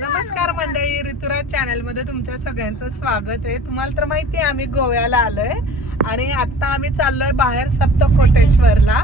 नमस्कार मंडळी, ऋतुराज चॅनल मध्ये तुमच्या सगळ्यांचं स्वागत आहे. तुम्हाला तर माहिती आहे आम्ही गोव्याला आलोय आणि आता आम्ही चाललोय बाहेर सप्तकोटेश्वरला.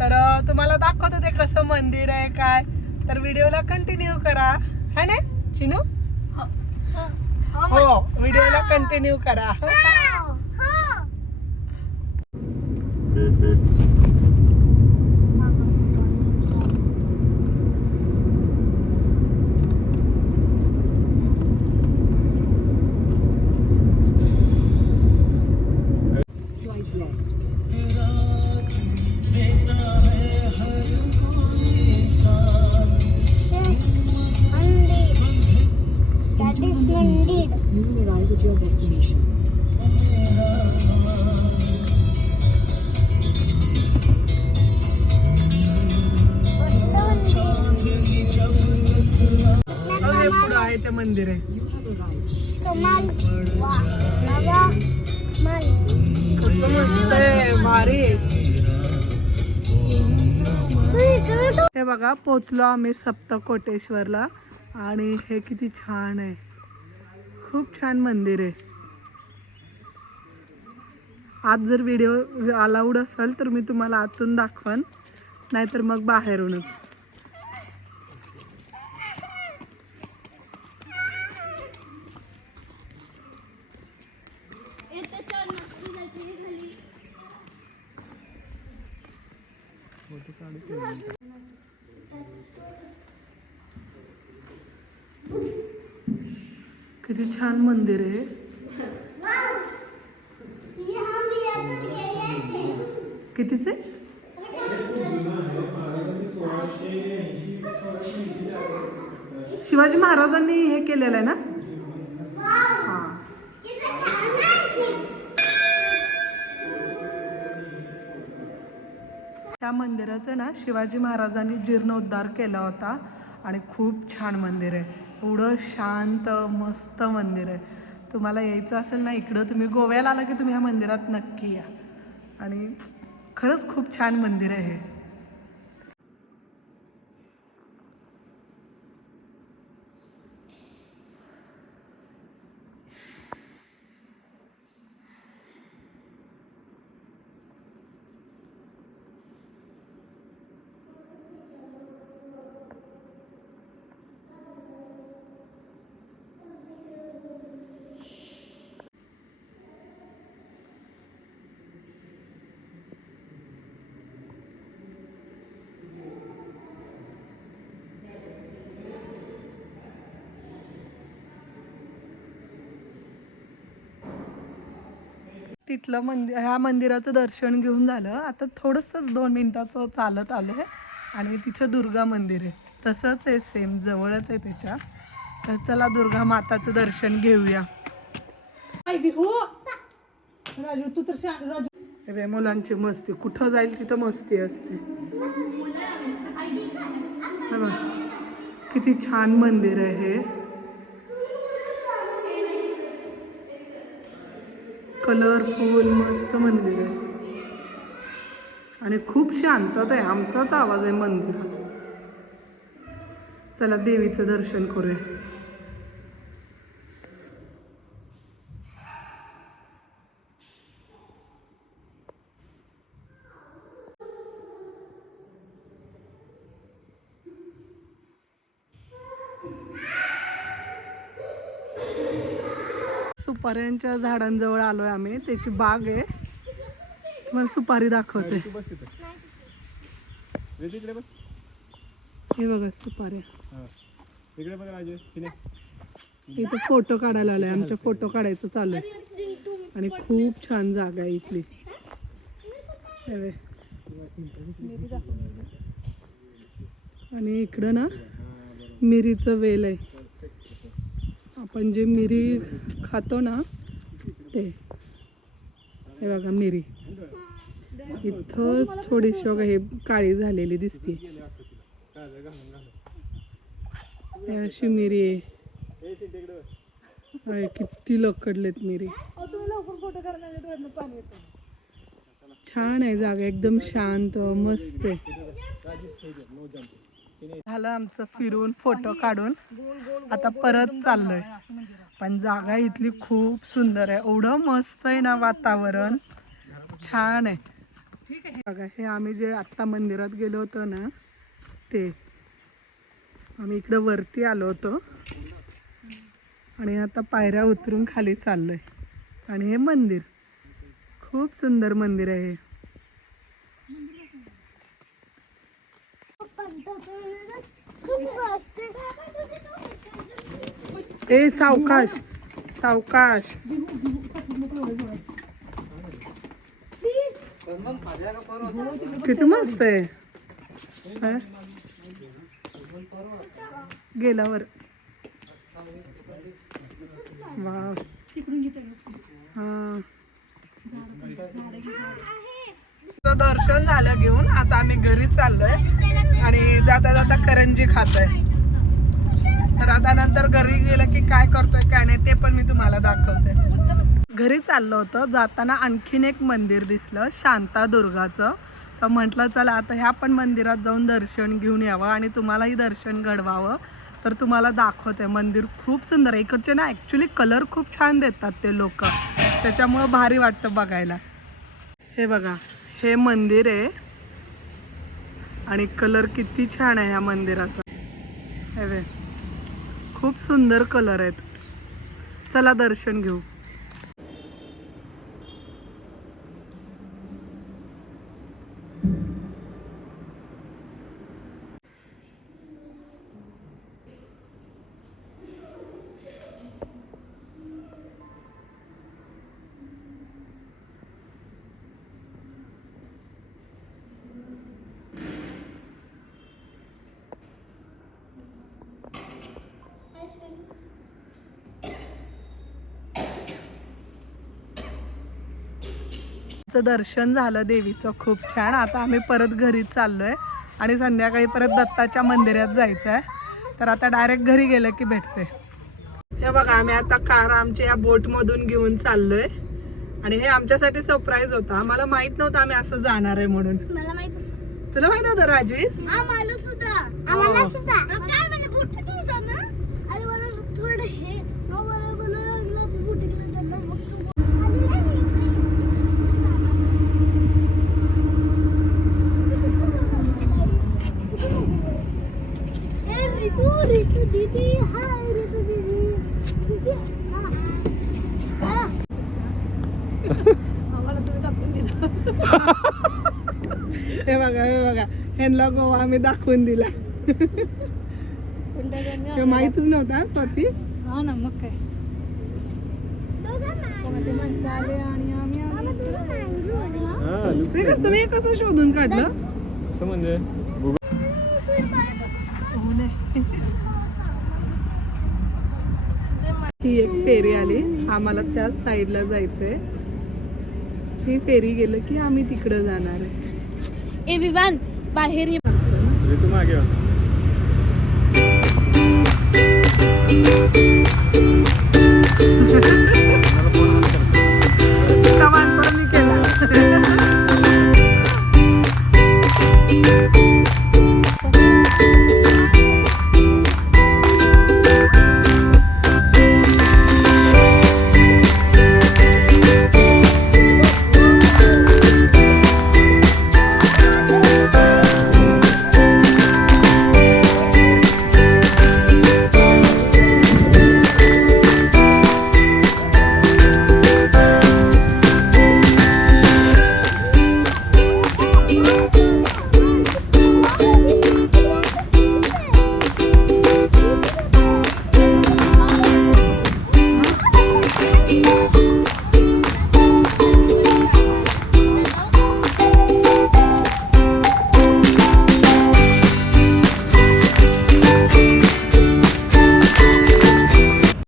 तर तुम्हाला दाखवतो ते कसं मंदिर आहे काय, तर व्हिडिओला कंटिन्यू करा. है ना चिनू? हो, व्हिडिओला कंटिन्यू करा. You will arrive at your destination. पुढे आहे ते मंदिर आहे. कसं मस्त आहे, भारी आहे. हे बघा, पोचलो आम्ही सप्तकोटेश्वरला आणि हे किती छान आहे, खूप छान मंदिर आहे. आज जर व्हिडिओ अलाउड असेल तर मी तुम्हाला आतून दाखवन, नाहीतर मग बाहेरूनच. किती छान मंदिर आहे. कितीचे? शिवाजी महाराजांनी हे केलेलं आहे ना? हा. त्या मंदिराचं ना शिवाजी महाराजांनी जीर्णोद्धार केला होता आणि खूप छान मंदिर आहे. एवढं शांत मस्त मंदिर आहे. तुम्हाला यायचं असेल ना इकडं, तुम्ही गोव्याला आला की तुम्ही ह्या मंदिरात नक्की या. आणि खरंच खूप छान मंदिर आहे हे. तिथलं ह्या मंदिराचं दर्शन घेऊन झालं. आता थोडंसंच 2 मिनिटाचं चालत आलं आहे आणि तिथं दुर्गा मंदिर आहे. तसंच आहे, सेम जवळच आहे त्याच्या. तर चला दुर्गा माताचं दर्शन घेऊया. हे मुलांची मस्ती, कुठं जाईल तिथं मस्ती असते. किती छान मंदिर आहे हे. कलरफुल मस्त मंदिर आहे आणि खूप शांतता आहे. आमचाच आवाज आहे मंदिरात. चला देवीचं दर्शन करूया. सुपाऱ्यांच्या झाडांजवळ आलोय आम्ही. त्याची बाग आहे. तुम्हाला सुपारी दाखवते. हे बघा सुपाऱ्या. इथं फोटो काढायला आलोय. आमच्या फोटो काढायचं चालू आहे आणि खूप छान जागा आहे इथली. आणि इकडं ना मिरीचं वेल आहे. आपण जे मिरी खातो ना ते. हे बघा मिरी. इथं थोडीशी बघा हे काळी झालेली दिसते. अशी मिरी आहे. किती लकडलेत मिरी. छान आहे जागा, एकदम शांत मस्त आहे. झालं आमचं फिरून फोटो काढून आता परत चाललोय. पण जागा इथली खूप सुंदर आहे, एवढं मस्त आहे ना, वातावरण छान आहे. बघा हे आम्ही जे आत्ता मंदिरात गेलो होतो ना, ते आम्ही इकडं वरती आलो होतो आणि आता पायऱ्या उतरून खाली चाललोय. आणि हे मंदिर खूप सुंदर मंदिर आहे हे. ए सावकाश सावकाश. किती मस्त आहे हा? गेल्यावर वाव. हा दर्शन झालं घेऊन आता आम्ही घरी चाललोय आणि जाता जाता करंजी खातोय. तर आता नंतर घरी गेलं की काय करतोय काय नाही ते पण मी तुम्हाला दाखवते. घरी चाललो होतं, जाताना आणखीन एक मंदिर दिसलं शांतादुर्गाचं. तर म्हटलं चला आता ह्या पण मंदिरात जाऊन दर्शन घेऊन यावं आणि तुम्हालाही दर्शन घडवावं. तर तुम्हाला दाखवते. मंदिर खूप सुंदर आहे. इकडचे ना ॲक्च्युली कलर खूप छान देतात ते लोक, त्याच्यामुळं भारी वाटतं बघायला. हे बघा हे मंदिर आहे आणि कलर किती छान आहे ह्या मंदिराचा. हे बघ खूप सुंदर कलर आहेत. चला दर्शन घेऊ. दर्शन झालं देवीचं खूप छान. आता आम्ही परत घरी चाललोय आणि संध्याकाळी परत दत्ताच्या मंदिरात जायचं आहे. तर आता डायरेक्ट घरी गेलं की भेटते. हे बघा आम्ही आता कार आमच्या या बोटमधून घेऊन चाललोय आणि हे आमच्यासाठी सरप्राईज होता. आम्हाला माहित नव्हतं आम्ही असं जाणार आहे म्हणून. मला माहित होतं. तुला माहित होतं राजवीर? आम्हाला सुद्धा. आम्हाला सुद्धा. काय म्हणजे बुटीक जाना? अरे मला थोडं हे मला लागलं बुटीकला जाना मग तू रितू दीदी हाय रितू दीदी आम्हाला तुम्ही दाखवून दिला. हे बघा ह्यांना गोवा आम्ही दाखवून दिला. हे माहितच नव्हता स्वाती. हा ना मग काय माणसं आले आणि आम्ही तुम्ही कसं शोधून काढलं असं म्हणजे ही एक फेरी आली. आम्हाला त्या साईडला जायचंय. ही फेरी गेलं की आम्ही तिकडं जाणार आहे. ए विवान बाहेर ये. ऋतू मागे माणसांनी केला.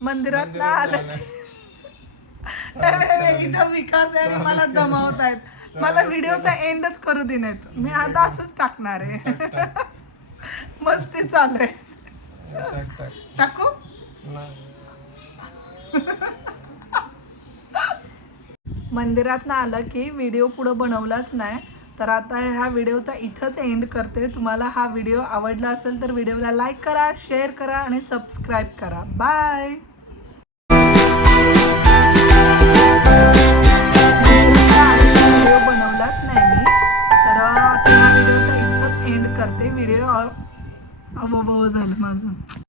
मंदिरात ना आलं इथं विकास आहे आणि मला दमावत आहेत. मला व्हिडिओचा एंडच करू दे नाहीत. मी आता असंच टाकणार आहे. मस्ती चालू आहे. टाकू मंदिरात ना आलं की व्हिडिओ पुढं बनवलाच नाही. तर आता ह्या व्हिडिओचा इथंच एंड करते. तुम्हाला हा व्हिडिओ आवडला असेल तर व्हिडिओला लाईक करा, शेअर करा आणि सबस्क्राईब करा. बाय. व्हिडिओ बनवलाच नाही मी, तर आता ह्या व्हिडिओचा इथंच एंड करते. व्हिडिओ झालं माझं.